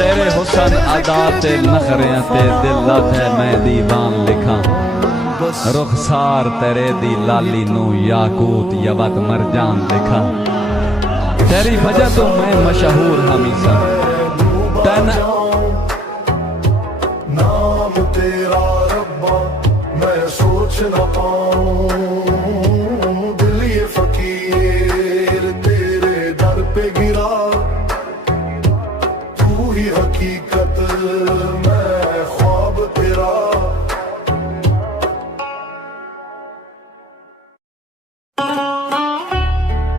तेरे हुसन अदा ते नखरियां ते दिल लाथे मैं दीवान लिखा रुखसार तेरे दी लाली नू याकूत यबत मरजान लिखा तेरी वजह तो मैं मशहूर हमेशा तन नाम तेरा रब्बा मैं सोच न पाऊं दिल ये फकीर तेरे दर पे गिरा तू ही हकीकत